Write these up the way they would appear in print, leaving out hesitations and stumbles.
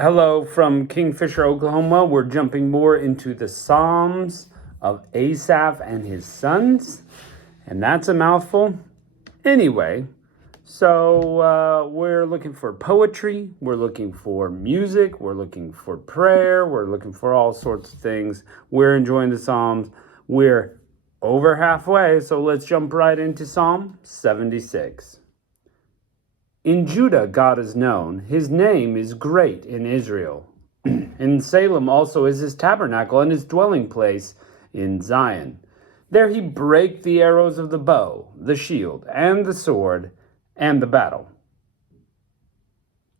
Hello from Kingfisher, Oklahoma. We're jumping more into the Psalms of Asaph and his sons, and that's a mouthful. Anyway, so we're looking for poetry, we're looking for music, we're looking for prayer, we're looking for all sorts of things. We're enjoying the Psalms. We're over halfway, so let's jump right into Psalm 76. In Judah God is known, his name is great in Israel. In Salem also is his tabernacle and his dwelling place in Zion. There he brake the arrows of the bow, the shield, and the sword, and the battle.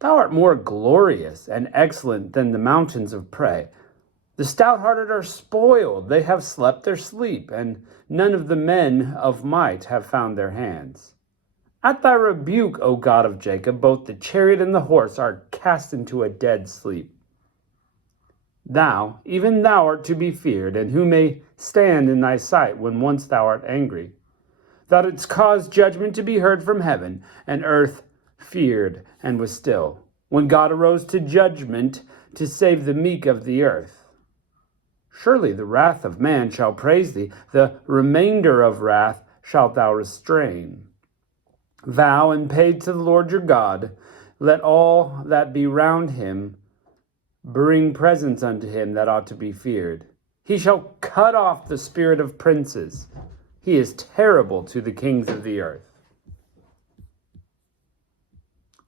Thou art more glorious and excellent than the mountains of prey. The stout-hearted are spoiled, they have slept their sleep, and none of the men of might have found their hands. At thy rebuke, O God of Jacob, both the chariot and the horse are cast into a dead sleep. Thou, even thou art to be feared, and who may stand in thy sight when once thou art angry? Thou didst cause judgment to be heard from heaven, and earth feared and was still, when God arose to judgment to save the meek of the earth. Surely the wrath of man shall praise thee, the remainder of wrath shalt thou restrain. Vow and pay to the Lord your God. Let all that be round him bring presents unto him that ought to be feared. He shall cut off the spirit of princes. He is terrible to the kings of the earth.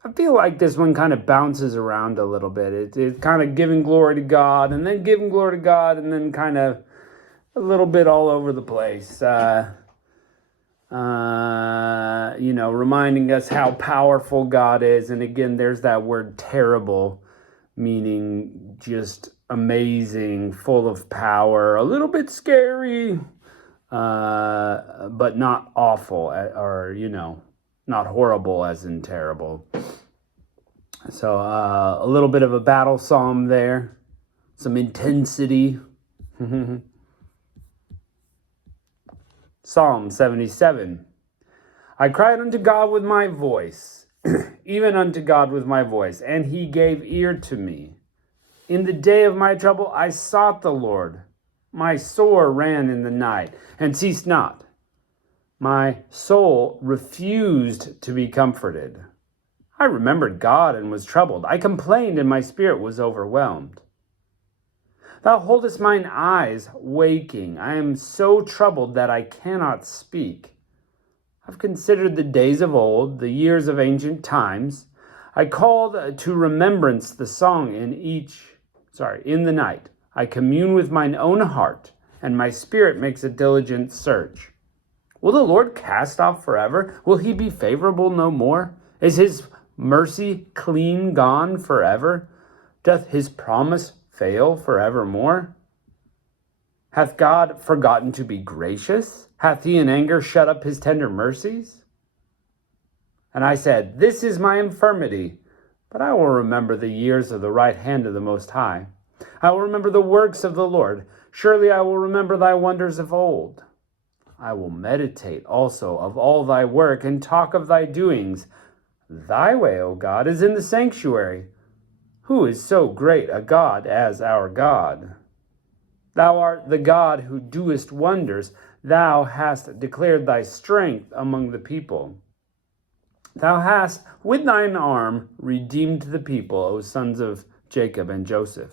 I feel like this one kind of bounces around a little bit. It's kind of giving glory to God, and then giving glory to God, and then kind of a little bit all over the place. Reminding us how powerful God is. And again, there's that word terrible, meaning just amazing, full of power, a little bit scary, but not awful, or, not horrible as in terrible. So a little bit of a battle psalm there, some intensity. Psalm 77. I cried unto God with my voice, even unto God with my voice, and he gave ear to me. In the day of my trouble I sought the Lord. My sore ran in the night, and ceased not. My soul refused to be comforted. I remembered God and was troubled. I complained, and my spirit was overwhelmed. Thou holdest mine eyes waking. I am so troubled that I cannot speak. I've considered the days of old, the years of ancient times. I called to remembrance the song in the night. I commune with mine own heart, and my spirit makes a diligent search. Will the Lord cast off forever? Will he be favorable no more? Is his mercy clean gone forever? Doth his promise fail forevermore? Hath God forgotten to be gracious? Hath he in anger shut up his tender mercies? And I said, This is my infirmity, but I will remember the years of the right hand of the Most High. I will remember the works of the Lord. Surely I will remember thy wonders of old. I will meditate also of all thy work, and talk of thy doings. Thy way, O God, is in the sanctuary. Who is so great a God as our God? Thou art the God who doest wonders. Thou hast declared thy strength among the people. Thou hast with thine arm redeemed the people, O sons of Jacob and Joseph.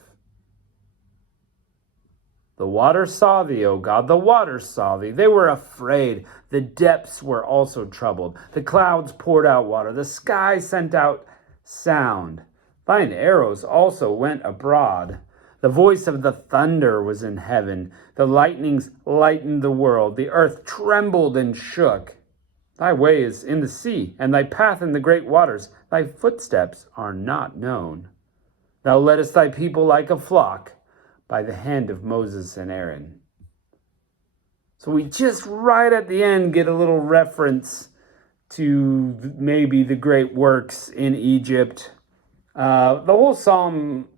The waters saw thee, O God, the waters saw thee. They were afraid. The depths were also troubled. The clouds poured out water. The sky sent out sound. Thine arrows also went abroad. The voice of the thunder was in heaven. The lightnings lightened the world. The earth trembled and shook. Thy way is in the sea, and thy path in the great waters. Thy footsteps are not known. Thou leddest thy people like a flock by the hand of Moses and Aaron. So we just right at the end get a little reference to maybe the great works in Egypt. The whole psalm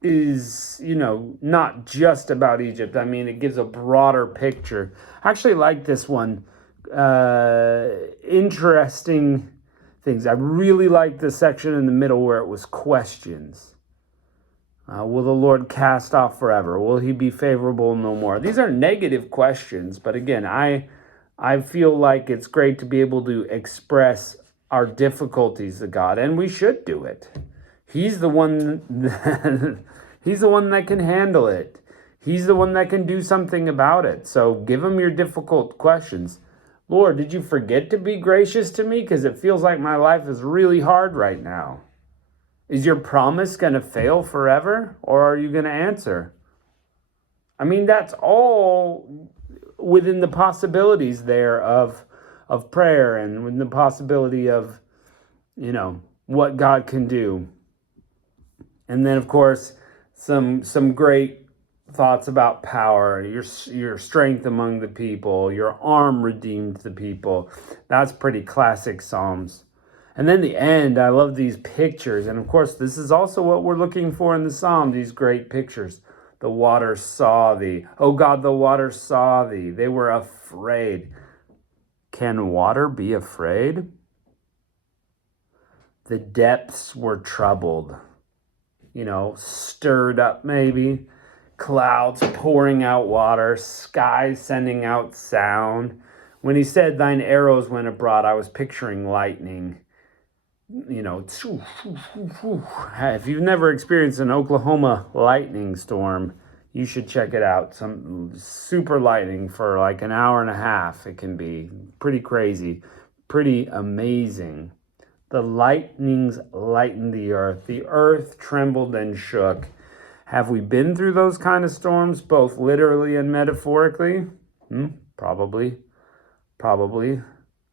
is, not just about Egypt. I mean, it gives a broader picture. I actually like this one. Interesting things. I really liked the section in the middle where it was questions. Will the Lord cast off forever? Will he be favorable no more? These are negative questions, but again, I feel like it's great to be able to express our difficulties to God, and we should do it. He's the one he's the one that can handle it. He's the one that can do something about it. So give him your difficult questions. Lord, did you forget to be gracious to me? Because it feels like my life is really hard right now. Is your promise going to fail forever? Or are you going to answer? I mean, that's all within the possibilities there of prayer, and within the possibility of, what God can do. And then, of course, some great thoughts about power, your strength among the people, your arm redeemed the people. That's pretty classic Psalms. And then the end, I love these pictures. And of course, this is also what we're looking for in the Psalm, these great pictures. The waters saw thee. Oh God, the waters saw thee. They were afraid. Can water be afraid? The depths were troubled, stirred up maybe. Clouds pouring out water, skies sending out sound. When he said, thine arrows went abroad, I was picturing lightning. If you've never experienced an Oklahoma lightning storm, you should check it out. Some super lightning for like an hour and a half. It can be pretty crazy, pretty amazing. The lightnings lightened the earth trembled and shook. Have we been through those kind of storms, both literally and metaphorically? Probably.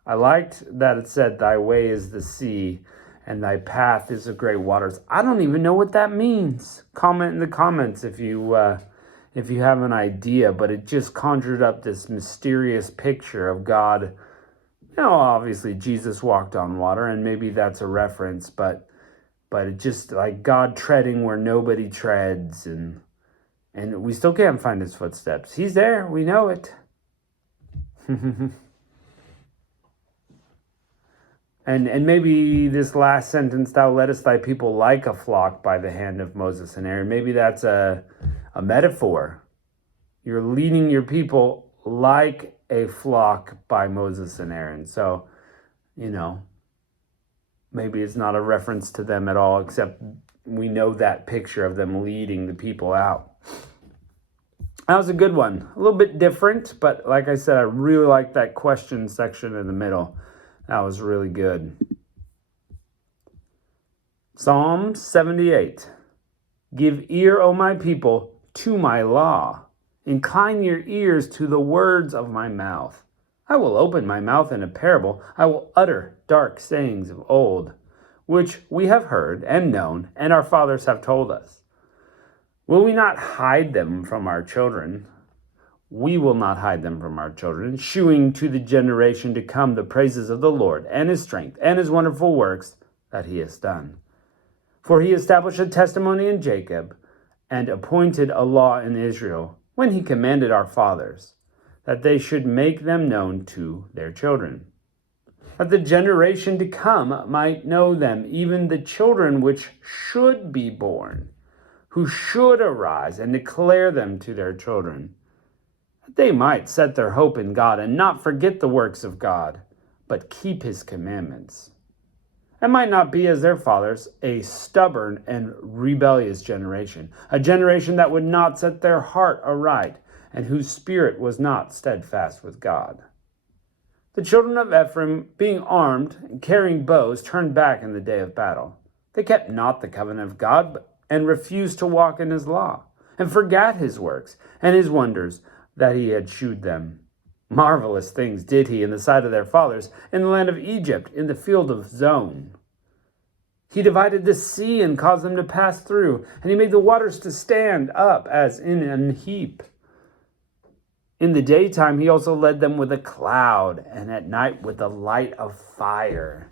I liked that it said, thy way is the sea, and thy path is the great waters. I don't even know what that means. Comment in the comments if you have an idea, but it just conjured up this mysterious picture of God. Obviously Jesus walked on water, and maybe that's a reference, but it just like God treading where nobody treads, and we still can't find his footsteps. He's there. We know it. And maybe this last sentence, thou leddest thy people like a flock by the hand of Moses and Aaron. Maybe that's a metaphor. You're leading your people like a flock by Moses and Aaron. So, maybe it's not a reference to them at all, except we know that picture of them leading the people out. That was a good one. A little bit different, but like I said, I really like that question section in the middle. That was really good. Psalm 78. Give ear, O my people, to my law. Incline your ears to the words of my mouth. I will open my mouth in a parable. I will utter dark sayings of old, which we have heard and known, and our fathers have told us. Will we not hide them from our children? We will not hide them from our children, shewing to the generation to come the praises of the Lord and his strength and his wonderful works that he has done. For he established a testimony in Jacob and appointed a law in Israel when he commanded our fathers that they should make them known to their children, that the generation to come might know them, even the children which should be born, who should arise and declare them to their children, that they might set their hope in God and not forget the works of God, but keep his commandments, and might not be as their fathers, a stubborn and rebellious generation, a generation that would not set their heart aright, and whose spirit was not steadfast with God. The children of Ephraim, being armed and carrying bows, turned back in the day of battle. They kept not the covenant of God, and refused to walk in his law, and forgat his works and his wonders that he had shewed them. Marvelous things did he in the sight of their fathers, in the land of Egypt, in the field of Zon. He divided the sea and caused them to pass through, and he made the waters to stand up as in an heap. In the daytime he also led them with a cloud, and at night with a light of fire.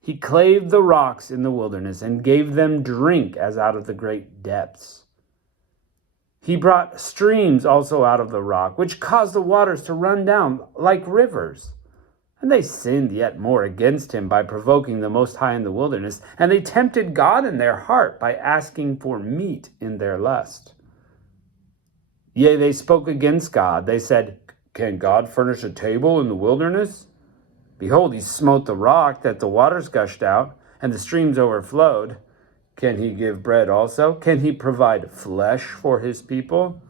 He clave the rocks in the wilderness, and gave them drink as out of the great depths. He brought streams also out of the rock, which caused the waters to run down like rivers. And they sinned yet more against him by provoking the Most High in the wilderness, and they tempted God in their heart by asking for meat in their lust. Yea, they spoke against God. They said, Can God furnish a table in the wilderness? Behold, he smote the rock that the waters gushed out, and the streams overflowed. Can he give bread also? Can he provide flesh for his people?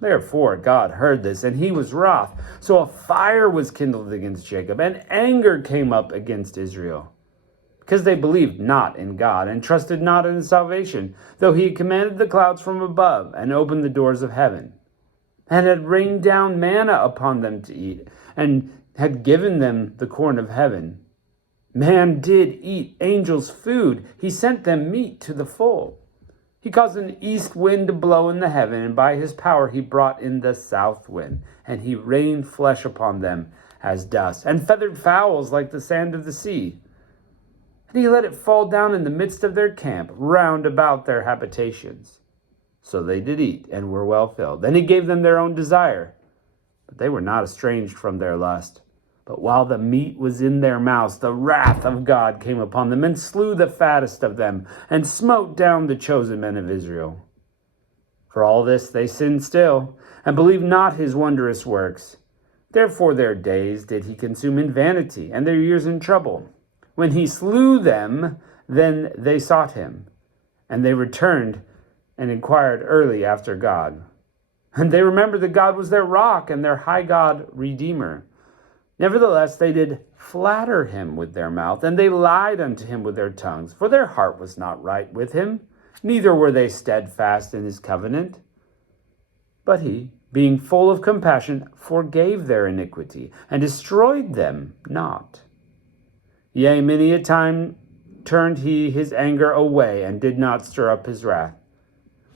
Therefore God heard this, and he was wroth. So a fire was kindled against Jacob, and anger came up against Israel, because they believed not in God, and trusted not in his salvation, though he had commanded the clouds from above, and opened the doors of heaven, and had rained down manna upon them to eat, and had given them the corn of heaven. Man did eat angels' food. He sent them meat to the full. He caused an east wind to blow in the heaven, and by his power he brought in the south wind, and he rained flesh upon them as dust, and feathered fowls like the sand of the sea. And he let it fall down in the midst of their camp, round about their habitations. So they did eat, and were well filled. Then he gave them their own desire, but they were not estranged from their lust. But while the meat was in their mouths, the wrath of God came upon them, and slew the fattest of them, and smote down the chosen men of Israel. For all this they sinned still, and believed not his wondrous works. Therefore their days did he consume in vanity, and their years in trouble. When he slew them, then they sought him, and they returned and inquired early after God. And they remembered that God was their rock, and their high God Redeemer. Nevertheless, they did flatter him with their mouth, and they lied unto him with their tongues, for their heart was not right with him, neither were they steadfast in his covenant. But he, being full of compassion, forgave their iniquity, and destroyed them not. Yea, many a time turned he his anger away, and did not stir up his wrath.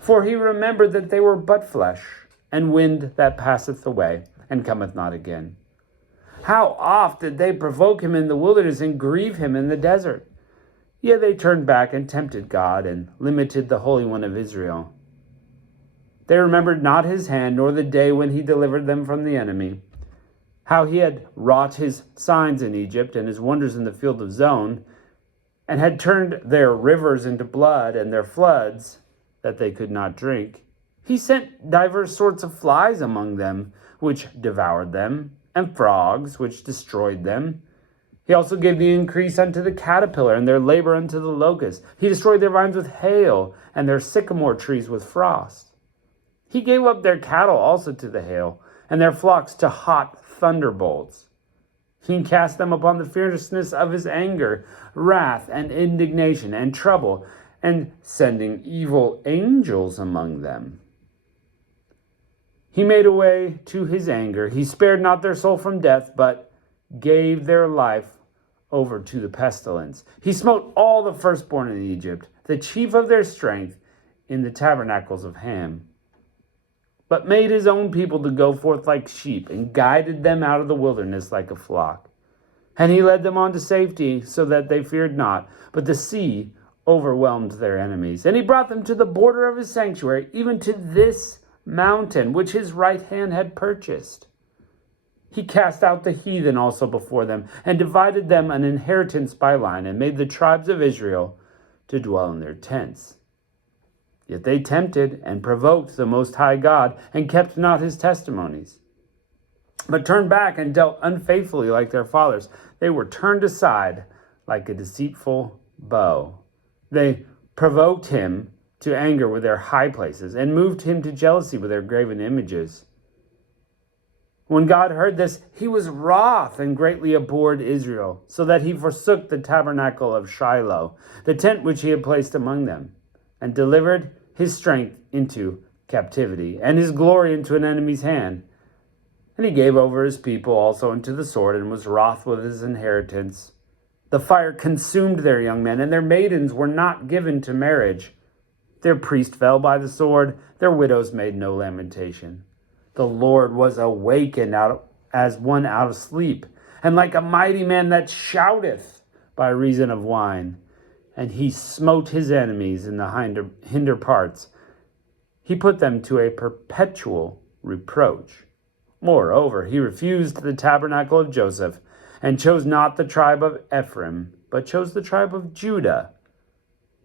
For he remembered that they were but flesh, and wind that passeth away, and cometh not again. How oft did they provoke him in the wilderness, and grieve him in the desert? Yet they turned back and tempted God, and limited the Holy One of Israel. They remembered not his hand, nor the day when he delivered them from the enemy, how he had wrought his signs in Egypt, and his wonders in the field of Zon, and had turned their rivers into blood, and their floods that they could not drink. He sent divers sorts of flies among them, which devoured them, and frogs, which destroyed them. He also gave the increase unto the caterpillar, and their labor unto the locust. He destroyed their vines with hail, and their sycamore trees with frost. He gave up their cattle also to the hail, and their flocks to hot thunderbolts. He cast them upon the fierceness of his anger, wrath, and indignation, and trouble, and sending evil angels among them. He made a way to his anger. He spared not their soul from death, but gave their life over to the pestilence. He smote all the firstborn in Egypt, the chief of their strength, in the tabernacles of Ham. But made his own people to go forth like sheep, and guided them out of the wilderness like a flock. And he led them on to safety, so that they feared not, but the sea overwhelmed their enemies. And he brought them to the border of his sanctuary, even to this mountain, which his right hand had purchased. He cast out the heathen also before them, and divided them an inheritance by line, and made the tribes of Israel to dwell in their tents. Yet they tempted and provoked the Most High God, and kept not his testimonies, but turned back and dealt unfaithfully like their fathers. They were turned aside like a deceitful bow. They provoked him to anger with their high places, and moved him to jealousy with their graven images. When God heard this, he was wroth, and greatly abhorred Israel, so that he forsook the tabernacle of Shiloh, the tent which he had placed among them, and delivered his strength into captivity, and his glory into an enemy's hand. And he gave over his people also into the sword, and was wroth with his inheritance. The fire consumed their young men, and their maidens were not given to marriage. Their priest fell by the sword, their widows made no lamentation. The Lord was awakened as one out of sleep, and like a mighty man that shouteth by reason of wine. And he smote his enemies in the hinder parts. He put them to a perpetual reproach. Moreover, he refused the tabernacle of Joseph, and chose not the tribe of Ephraim, but chose the tribe of Judah,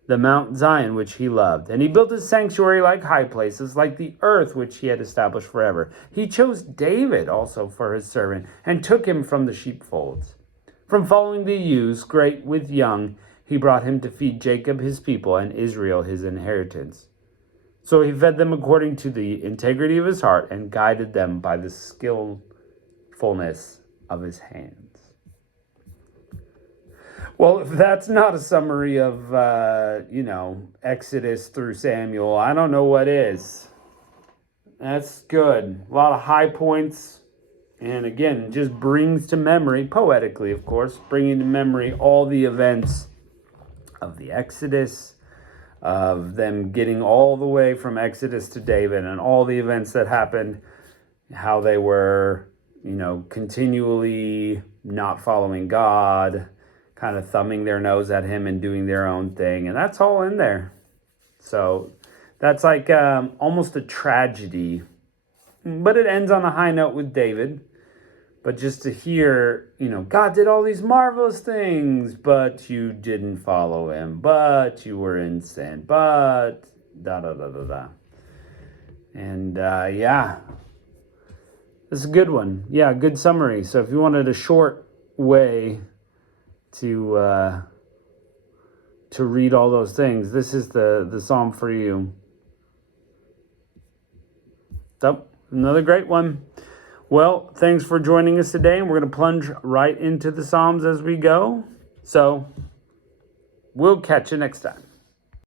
the Mount Zion which he loved. And he built a sanctuary like high places, like the earth which he had established forever. He chose David also for his servant, and took him from the sheepfolds. From following the ewes, great with young, he brought him to feed Jacob his people and Israel his inheritance. So he fed them according to the integrity of his heart and guided them by the skillfulness of his hands. Well, if that's not a summary of, Exodus through Samuel, I don't know what is. That's good. A lot of high points. And again, just brings to memory, poetically, of course, bringing to memory all the events of the Exodus, of them getting all the way from Exodus to David, and all the events that happened, how they were, continually not following God, kind of thumbing their nose at him and doing their own thing. And that's all in there. So that's like almost a tragedy. But it ends on a high note with David. But just to hear, God did all these marvelous things, but you didn't follow him, but you were in sin, but da-da-da-da-da. And this is a good one. Yeah, good summary. So if you wanted a short way to read all those things, this is the psalm for you. So, another great one. Well, thanks for joining us today, and we're going to plunge right into the Psalms as we go. So, we'll catch you next time.